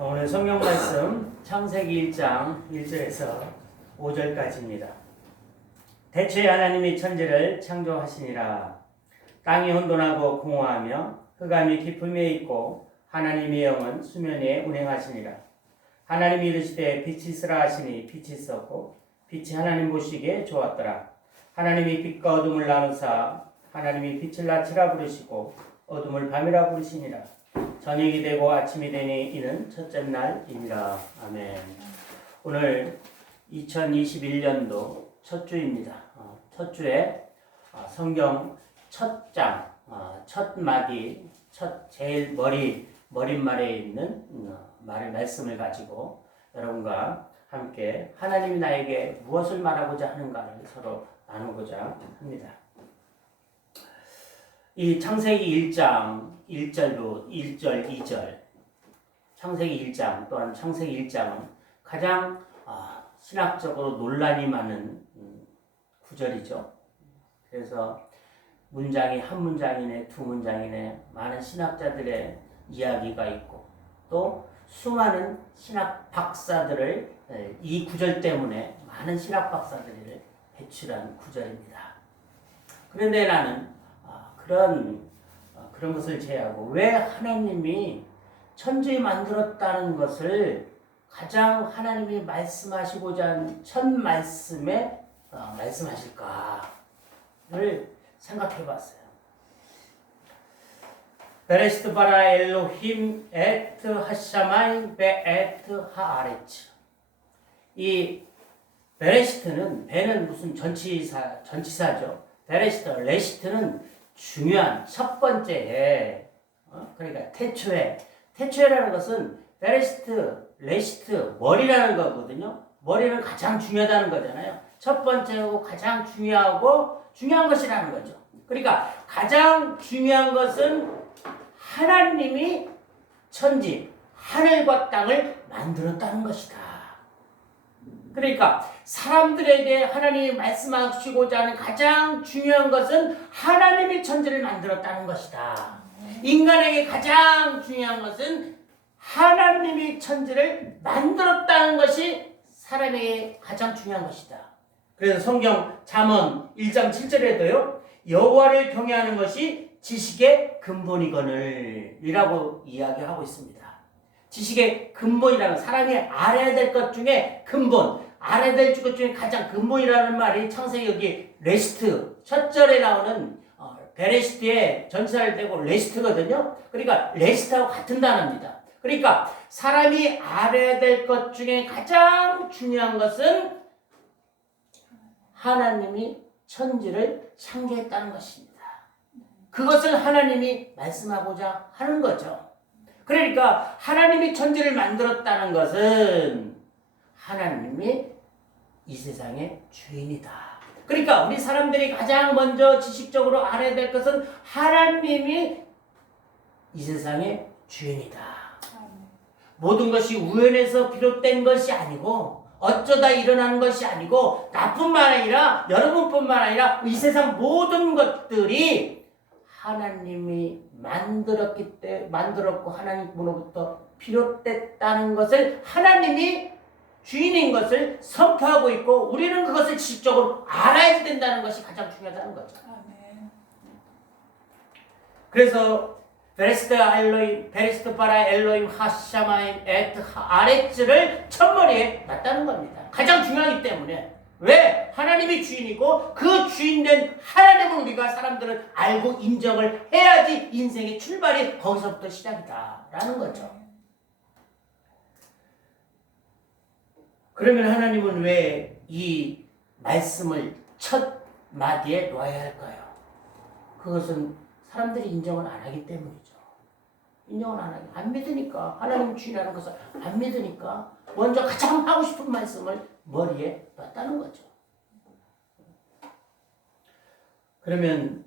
오늘 성경 말씀 창세기 1장 1절에서 5절까지입니다. 대초에 하나님이 천지를 창조하시니라. 땅이 혼돈하고 공허하며 흑암이 깊음에 있고 하나님의 영은 수면 위에 운행하시니라. 하나님이 이르시되 빛이 있으라 하시니 빛이 있었고 빛이 하나님 보시기에 좋았더라. 하나님이 빛과 어둠을 나누사 하나님이 빛을 낮이라 부르시고 어둠을 밤이라 부르시니라. 저녁이 되고 아침이 되니 이는 첫째 날이니라. 아멘. 오늘 2021년도 첫 주입니다. 첫 주에 성경 첫 장, 첫 마디, 제일 머릿말에 있는 말씀을 가지고 여러분과 함께 하나님이 나에게 무엇을 말하고자 하는가를 서로 나누고자 합니다. 이 창세기 1장 1절로 1절, 2절 창세기 1장 또한 창세기 1장은 가장 신학적으로 논란이 많은 구절이죠. 그래서 문장이 한 문장이네 두 문장이네 많은 신학자들의 이야기가 있고 또 수많은 신학 박사들을 이 구절 때문에 많은 신학 박사들을 배출한 구절입니다. 그런데 나는 그런 것을 제외하고 왜 하나님이 천지 만들었다는 것을 가장 하나님이 말씀하시고자 한 첫 말씀에 말씀하실까를 생각해 봤어요. 베레시트 바라 엘로힘 에트 하샤마인 베 에트 하아레츠. 이 베레시트는 베는 무슨 전치사죠. 베레시트 레시트는 중요한 첫 번째에 그러니까 태초에라는 것은 베레시트 레시트 머리라는 거거든요. 머리는 가장 중요하다는 거잖아요. 첫 번째고 가장 중요한 것이라는 거죠. 그러니까 가장 중요한 것은 하나님이 천지 하늘과 땅을 만들었다는 것이다. 그러니까 사람들에게 하나님이 말씀하시고자 하는 가장 중요한 것은 하나님이 천지를 만들었다는 것이다. 인간에게 가장 중요한 것은 하나님이 천지를 만들었다는 것이 사람에게 가장 중요한 것이다. 그래서 성경 잠언 1장 7절에도요. 여호와를 경외하는 것이 지식의 근본이거늘 이라고 이야기하고 있습니다. 지식의 근본이라는 사람이 알아야 될 것 중에 근본, 알아야 될 것 중에 가장 근본이라는 말이 창세기 여기 레시트 첫 절에 나오는 베레시트의 전치사를 떼고 레시트거든요. 그러니까 레시트하고 같은 단어입니다. 그러니까 사람이 알아야 될 것 중에 가장 중요한 것은 하나님이 천지를 창조했다는 것입니다. 그것을 하나님이 말씀하고자 하는 거죠. 그러니까 하나님이 천지를 만들었다는 것은 하나님이 이 세상의 주인이다. 그러니까 우리 사람들이 가장 먼저 지식적으로 알아야 될 것은 하나님이 이 세상의 주인이다. 모든 것이 우연에서 비롯된 것이 아니고 어쩌다 일어나는 것이 아니고 나뿐만 아니라 여러분뿐만 아니라 이 세상 모든 것들이 하나님이 만들었고 하나님으로부터 비롯됐다는 것을 하나님이 주인인 것을 선포하고 있고 우리는 그것을 지식적으로 알아야 된다는 것이 가장 중요하다는 거죠. 그래서 베레시트 바라 엘로임 하샤마임 에트 하아레츠를 첫머리에 놨다는 겁니다. 가장 중요하기 때문에. 왜? 하나님이 주인이고 그 주인된 하나님을 우리가 사람들은 알고 인정을 해야지 인생의 출발이 거기서부터 시작이다 라는 거죠. 그러면 하나님은 왜 이 말씀을 첫 마디에 놓아야 할까요? 그것은 사람들이 인정을 안 하기 때문이죠. 인정을 안 믿으니까 하나님 주인이라는 것을 안 믿으니까 먼저 가장 하고 싶은 말씀을 머리에 놨다는 거죠. 그러면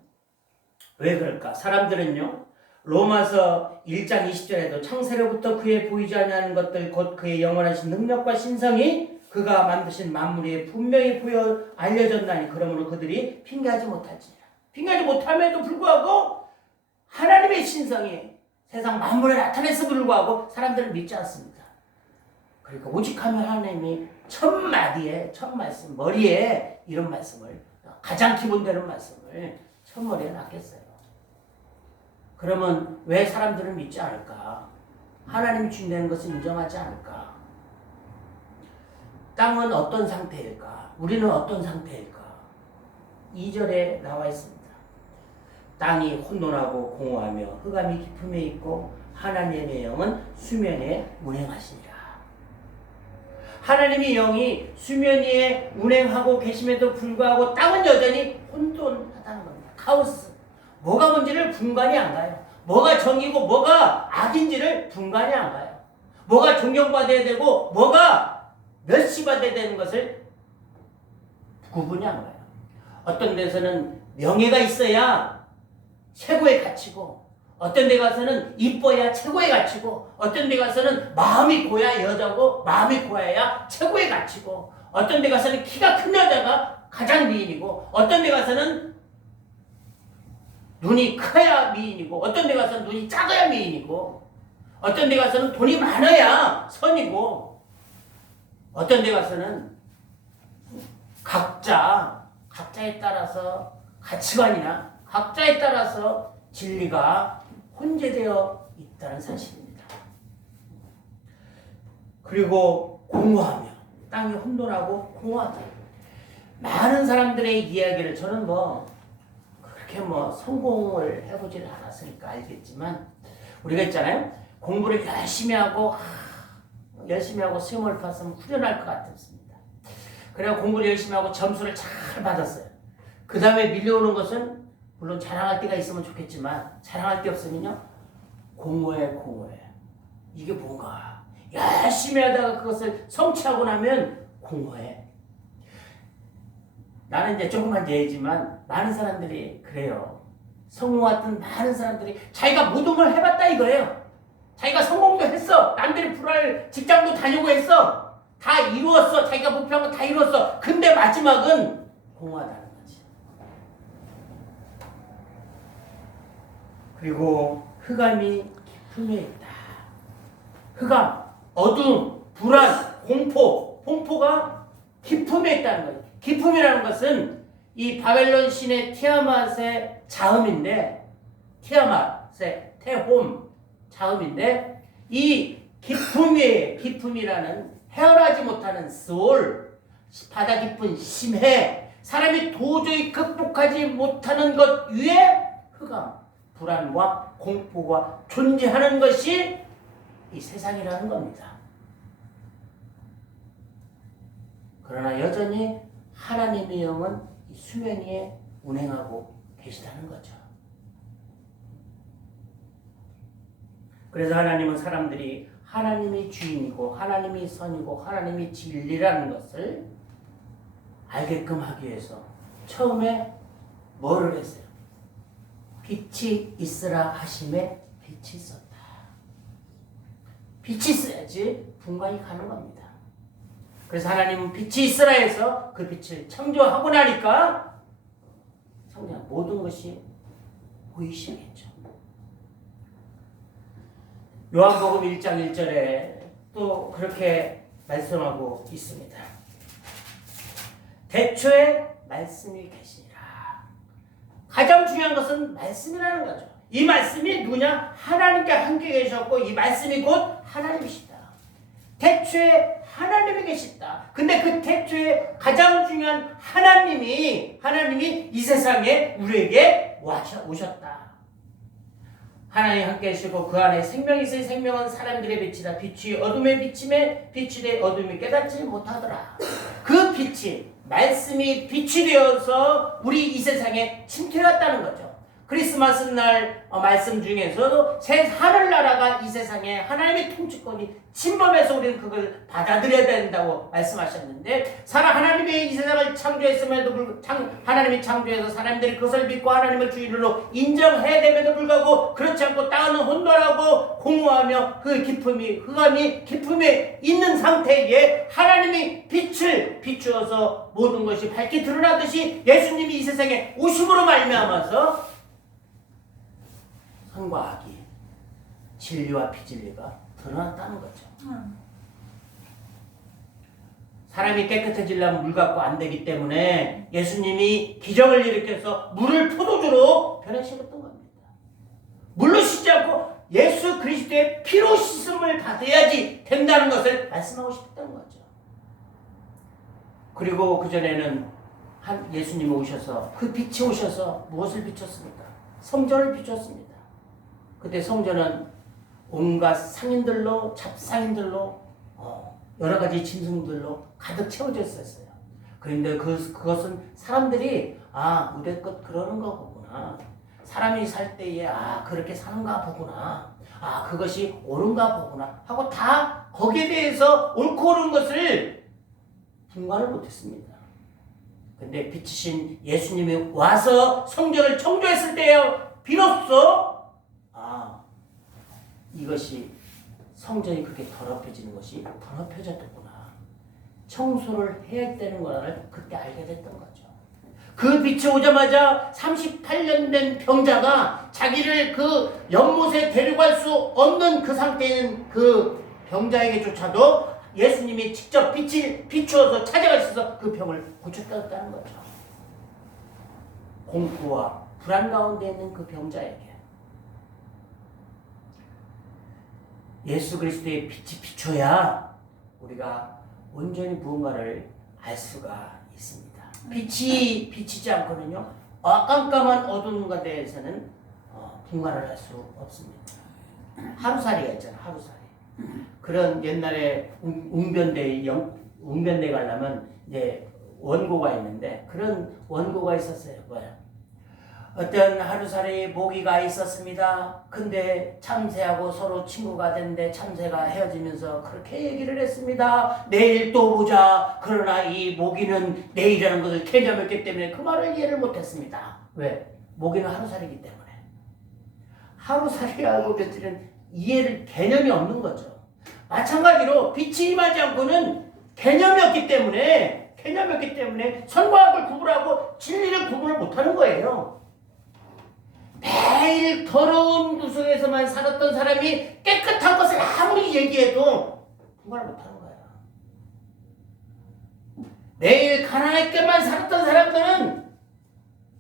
왜 그럴까? 사람들은요. 로마서 1장 20절에도 창세로부터 그의 보이지 않는 것들 곧 그의 영원하신 능력과 신성이 그가 만드신 만물 위에 분명히 보여 알려졌나니 그러므로 그들이 핑계하지 못할지니라. 핑계하지 못함에도 불구하고 하나님의 신성이 세상 만물에 나타냈음에도 불구하고 사람들은 믿지 않습니다. 그러니까 오직하면 하나님이 첫 마디에 첫 말씀 머리에 이런 말씀을 가장 기본되는 말씀을 첫 머리에 놨겠어요. 그러면 왜 사람들은 믿지 않을까? 하나님이 주인되는 것을 인정하지 않을까? 땅은 어떤 상태일까? 우리는 어떤 상태일까? 2절에 나와 있습니다. 땅이 혼돈하고 공허하며 흑암이 깊음에 있고 하나님의 영은 수면 위에 운행하시니라. 하나님의 영이 수면 위에 운행하고 계심에도 불구하고 땅은 여전히 혼돈하다는 겁니다. 카오스. 뭐가 뭔지를 분간이 안 가요. 뭐가 정이고 뭐가 악인지를 분간이 안 가요. 뭐가 존경받아야 되고 뭐가 멸시받아야 되는 것을 구분이 안 가요. 어떤 데서는 명예가 있어야 최고의 가치고 어떤 데 가서는 이뻐야 최고의 가치고 어떤 데 가서는 마음이 고야 여자고 마음이 고야야 최고의 가치고 어떤 데 가서는 키가 큰 여자가 가장 미인이고 어떤 데 가서는 눈이 커야 미인이고 어떤 데 가서는 눈이 작아야 미인이고 어떤 데 가서는 돈이 많아야 선이고 어떤 데 가서는 각자에 따라서 가치관이나 각자에 따라서 진리가 혼재되어 있다는 사실입니다. 그리고 공허하며 땅이 혼돈하고 공허하다. 많은 사람들의 이야기를 저는 그렇게 성공을 해보지는 않았으니까 알겠지만 우리가 있잖아요. 공부를 열심히 하고 시험을 봤으면 후련할 것 같았습니다. 그래야 공부를 열심히 하고 점수를 잘 받았어요. 그 다음에 밀려오는 것은 물론 자랑할 때가 있으면 좋겠지만 자랑할 게 없으면요. 공허해. 이게 뭔가 열심히 하다가 그것을 성취하고 나면 공허해. 나는 이제 조그만 예지만 많은 사람들이 그래요. 성우 같은 많은 사람들이 자기가 모든 걸 해봤다 이거예요. 자기가 성공도 했어. 남들이 불알 직장도 다니고 했어. 다 이루었어. 자기가 목표한 거 다 이루었어. 근데 마지막은 공허하다는 거지. 그리고 흑암이 깊음에 있다. 흑암, 어둠, 불안, 공포가 깊음에 있다는 거예요. 깊음이라는 것은 이 바벨론 신의 티아맛의 자음인데 티아맛의 태홈 자음인데 이 깊음이라는 헤어나지 못하는 소울 바다 깊은 심해 사람이 도저히 극복하지 못하는 것 위에 흑암 불안과 공포가 존재하는 것이 이 세상이라는 겁니다. 그러나 여전히 하나님의 영은 이 수면 위에 운행하고 계시다는 거죠. 그래서 하나님은 사람들이 하나님이 주인이고 하나님이 선이고 하나님이 진리라는 것을 알게끔 하기 위해서 처음에 뭐를 했어요? 빛이 있으라 하심에 빛이 있었다. 빛이 있어야지 분간이 가는 겁니다. 그래서 하나님은 빛이 있으라 해서 그 빛을 창조하고 나니까 모든 것이 보이시겠죠. 요한복음 1장 1절에 또 그렇게 말씀하고 있습니다. 대초에 말씀이 계시니라. 가장 중요한 것은 말씀이라는 거죠. 이 말씀이 누구냐? 하나님께 함께 계셨고 이 말씀이 곧 하나님이시다. 대초에 하나님이 계시다. 근데 그 대초에 가장 중요한 하나님이 이 세상에 우리에게 오셨다. 하나님 함께 계시고 그 안에 생명이 있으니 생명은 사람들의 빛이다. 빛이 어둠에 비침에 빛이 되 어둠이 깨닫지 못하더라. 그 빛이 말씀이 빛이 되어서 우리 이 세상에 침투했다는 거죠. 크리스마스 날 말씀 중에서도 새 하늘나라가 이 세상에 하나님의 통치권이 침범해서 우리는 그걸 받아들여야 된다고 말씀하셨는데 하나님이 이 세상을 창조했음에도 불구하고 하나님이 창조해서 사람들이 그것을 믿고 하나님을 주인으로 인정해야 됨에도 불구하고 그렇지 않고 땅은 혼돈하고 공허하며 그 흑암이 깊음에 있는 상태에 하나님이 빛을 비추어서 모든 것이 밝게 드러나듯이 예수님이 이 세상에 오심으로 말미암아서 선과 악이 진리와 비진리가 드러났다는 거죠. 사람이 깨끗해지려면 물 갖고 안 되기 때문에 예수님이 기적을 일으켜서 물을 포도주로 변화시켰던 겁니다. 물로 씻지 않고 예수 그리스도의 피로 씻음을 받아야지 된다는 것을 말씀하고 싶었던 거죠. 그리고 그전에는 예수님이 오셔서 그 빛이 오셔서 무엇을 비췄습니까? 성전을 비췄습니다. 그때 성전은 온갖 상인들로 잡상인들로 여러 가지 짐승들로 가득 채워져 있었어요. 그런데 그것은 사람들이 의대껏 그러는가 보구나. 사람이 살 때에 그렇게 사는가 보구나. 그것이 옳은가 보구나 하고 다 거기에 대해서 옳고 옳은 것을 분간을 못했습니다. 근데 빛이신 예수님이 와서 성전을 청조했을 때에 비로소 이것이 성전이 그렇게 더럽혀지는 것이 더럽혀졌구나. 청소를 해야 되는 거를 그때 알게 됐던 거죠. 그 빛이 오자마자 38년 된 병자가 자기를 그 연못에 데려갈 수 없는 그 상태에 있는 그 병자에게조차도 예수님이 직접 빛을 비추어서 찾아가셔서 그 병을 고쳤다는 거죠. 공포와 불안 가운데 있는 그 병자에게 예수 그리스도의 빛이 비춰야 우리가 온전히 무언가를 알 수가 있습니다. 빛이 비치지 않고는요, 깜깜한 어두운 것에 대해서는 분간을 할 수 없습니다. 하루살이가 있잖아, 하루살이. 그런 옛날에 웅변대 가려면 이제 원고가 있는데 그런 원고가 있었어요. 뭐야? 어떤 하루살이 모기가 있었습니다. 근데 참새하고 서로 친구가 됐는데 참새가 헤어지면서 그렇게 얘기를 했습니다. 내일 또 보자. 그러나 이 모기는 내일이라는 것을 개념했기 때문에 그 말을 이해를 못했습니다. 왜? 모기는 하루살이기 때문에. 하루살이하고 며칠은 개념이 없는 거죠. 마찬가지로 빛이 임하지 않고는 개념이 없기 때문에 선과 악을 구분하고 진리를 구분을 못하는 거예요. 매일 더러운 구석에서만 살았던 사람이 깨끗한 것을 아무리 얘기해도 구분을 못하는 거예요. 매일 가난하게만 살았던 사람들은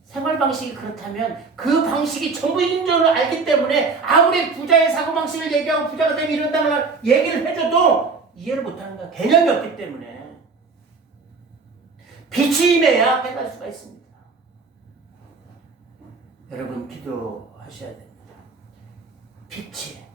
생활 방식이 그렇다면 그 방식이 전부인 줄 알기 때문에 아무리 부자의 사고방식을 얘기하고 부자가 되면 이런다는 얘기를 해줘도 이해를 못하는 거예요. 개념이 없기 때문에. 빛이 임해야 깨달을 수가 있습니다. 여러분 기도하셔야 됩니다.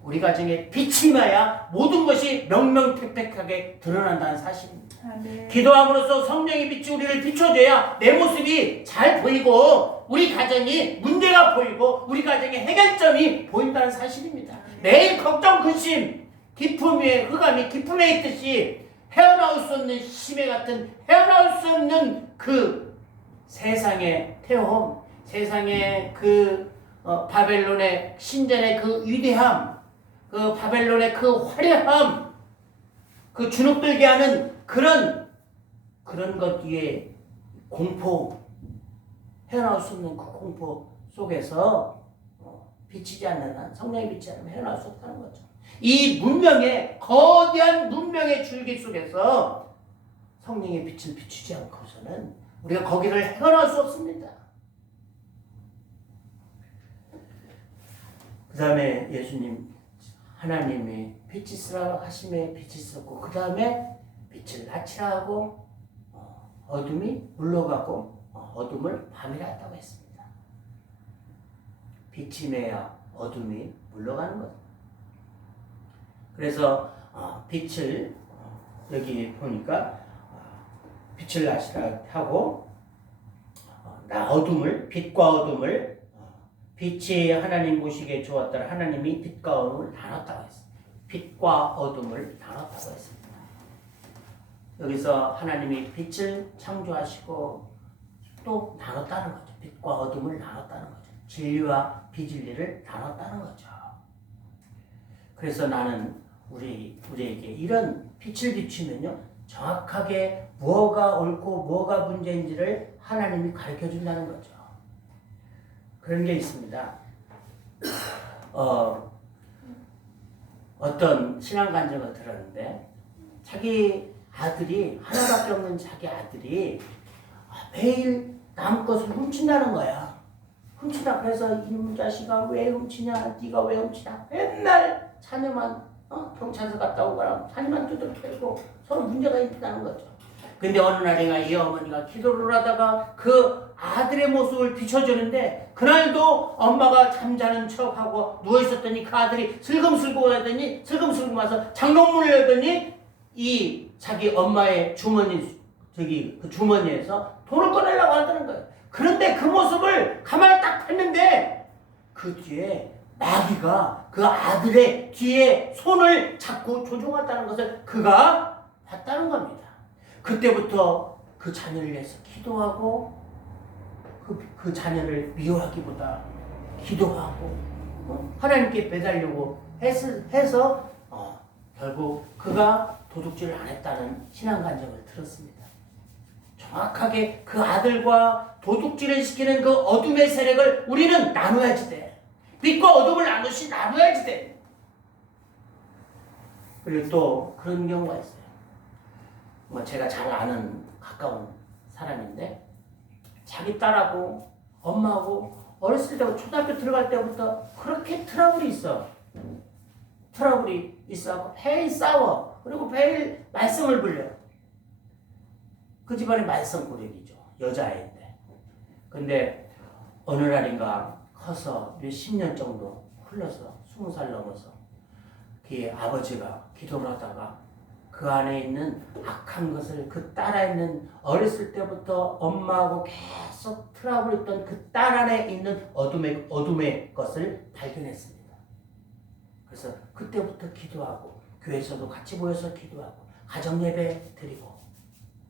우리 가정에 빛이 임해야 모든 것이 명명택택하게 드러난다는 사실입니다. 네. 기도함으로써 성령의 빛이 우리를 비춰줘야 내 모습이 잘 보이고 우리 가정이 문제가 보이고 우리 가정의 해결점이 보인다는 사실입니다. 매일 걱정, 근심, 기쁨의 흑암이 기쁨에 있듯이 헤어나올 수 없는 심해 같은 헤어나올 수 없는 그 세상의 태움, 세상의 그 바벨론의 신전의 그 위대함, 그 바벨론의 그 화려함, 그 주눅들게 하는 그런 것 위에 공포, 헤어나올 수 없는 그 공포 속에서 비치지 않는 한, 성령이 비치지 않으면 헤어나올 수 없다는 거죠. 이 문명의 거대한 문명의 줄기 속에서 성령의 빛을 비추지 않고서는 우리가 거기를 헤어나올 수 없습니다. 그 다음에 예수님 하나님이 빛이 있으라 하심에 빛이 있었고 그 다음에 빛을 낮추라 하고 어둠이 물러가고 어둠을 밤이라 했다고 했습니다. 빛이 임해야 어둠이 물러가는 것. 그래서 빛을 여기 보니까 빛을 낮추라 하고 어둠을 빛과 어둠을 빛이 하나님 보시기에 좋았더라. 하나님이 빛과 어둠을 나눴다고 했습니다. 빛과 어둠을 나눴다고 했습니다. 여기서 하나님이 빛을 창조하시고 또 나눴다는 거죠. 빛과 어둠을 나눴다는 거죠. 진리와 비진리를 나눴다는 거죠. 그래서 나는 우리에게 이런 빛을 비추면요, 정확하게 뭐가 옳고 뭐가 문제인지를 하나님이 가르쳐 준다는 거죠. 그런 게 있습니다. 어떤 신앙 간증을 들었는데 자기 아들이 하나밖에 없는 자기 아들이 매일 남 것을 훔친다는 거야. 훔치다. 그래서 이놈 자식아 왜 훔치냐? 네가 왜 훔치냐? 맨날 자녀만 경찰서 갔다 오거나 자녀만 두들겨고 서로 문제가 있다는 거죠. 근데 어느 날인가 이 어머니가 기도를 하다가 그 아들의 모습을 비춰주는데 그날도 엄마가 잠자는 척하고 누워있었더니 그 아들이 슬금슬금 하더니 슬금슬금 와서 장롱문을 열더니 이 자기 엄마의 주머니 그 주머니에서 돈을 꺼내려고 하다는 거예요. 그런데 그 모습을 가만히 딱 봤는데 그 뒤에 마귀가 그 아들의 뒤에 손을 잡고 조종했다는 것을 그가 봤다는 겁니다. 그때부터 그 자녀를 위해서 기도하고 그 자녀를 미워하기보다 기도하고 하나님께 배달려고 해서 결국 그가 도둑질을 안 했다는 신앙 간증을 들었습니다. 정확하게 그 아들과 도둑질을 시키는 그 어둠의 세력을 우리는 나눠야지 돼. 빛과 어둠을 나눠야지 돼. 그리고 또 그런 경우가 있어요. 제가 잘 아는 가까운 사람인데 자기 딸하고 엄마하고 어렸을 때부터 초등학교 들어갈 때부터 그렇게 트러블이 있어. 매일 싸워. 그리고 매일 말썽을 불려. 그 집안이 말썽꾸러기죠. 여자아이인데. 근데 어느 날인가 커서 몇십 년 정도 흘러서 20살 넘어서 그 아버지가 기도를 하다가 그 안에 있는 악한 것을 그 딸 안에 있는 어렸을 때부터 엄마하고 계속 트러블 했던 그 딸 안에 있는 어둠의 것을 발견했습니다. 그래서 그때부터 기도하고 교회에서도 같이 모여서 기도하고 가정예배 드리고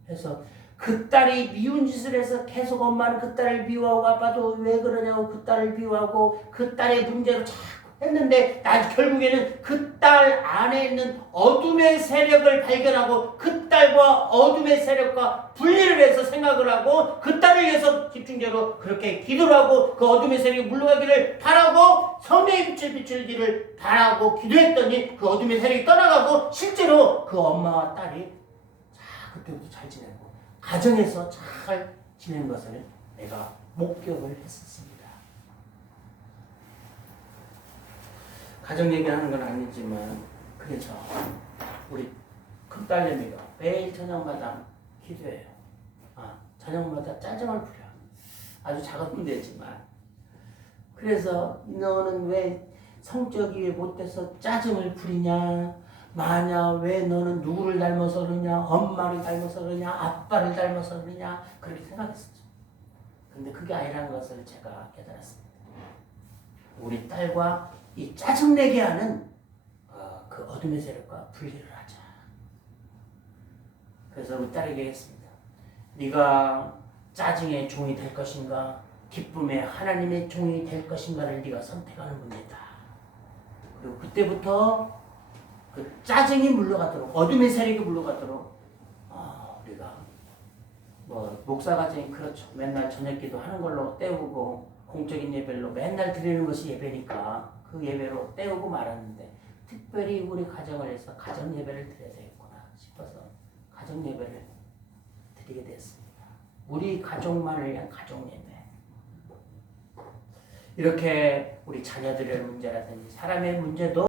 해서 그 딸이 미운 짓을 해서 계속 엄마는 그 딸을 미워하고 아빠도 왜 그러냐고 그 딸을 미워하고 그 딸의 문제로 자꾸 했는데 결국에는 그 딸 안에 있는 어둠의 세력을 발견하고 그 딸과 어둠의 세력과 분리를 해서 생각을 하고 그 딸을 위해서 집중적으로 그렇게 기도를 하고 그 어둠의 세력이 물러가기를 바라고 성령의 빛을 비추기를 바라고 기도했더니 그 어둠의 세력이 떠나가고 실제로 그 엄마와 딸이 그때부터 잘 지내고 가정에서 잘 지낸 것을 내가 목격을 했었습니다. 가정 얘기하는 건 아니지만 그래서 우리 큰딸내미가 매일 저녁마다 기도해요. 저녁마다 짜증을 부려. 아주 작은 문제지만 그래서 너는 왜 성적이 왜 못돼서 짜증을 부리냐? 마냐 왜 너는 누구를 닮아서 그러냐? 엄마를 닮아서 그러냐? 아빠를 닮아서 그러냐? 그렇게 생각했었죠. 근데 그게 아니라는 것을 제가 깨달았습니다. 우리 딸과 이 짜증내게 하는 그 어둠의 세력과 분리를 하자. 그래서 우리 딸에게 했습니다. 네가 짜증의 종이 될 것인가? 기쁨의 하나님의 종이 될 것인가를 네가 선택하는 문제다. 그리고 그때부터 그 짜증이 물러가도록 어둠의 세력이 물러가도록 우리가 목사 가정이 그렇죠. 맨날 저녁기도 하는 걸로 때우고 공적인 예배로 맨날 드리는 것이 예배니까 그 예배로 때우고 말았는데 특별히 우리 가정을 해서 가정 예배를 드려야 되겠구나 싶어서 가정 예배를 드리게 됐습니다. 우리 가족만을 위한 가정 예배. 이렇게 우리 자녀들의 문제라든지 사람의 문제도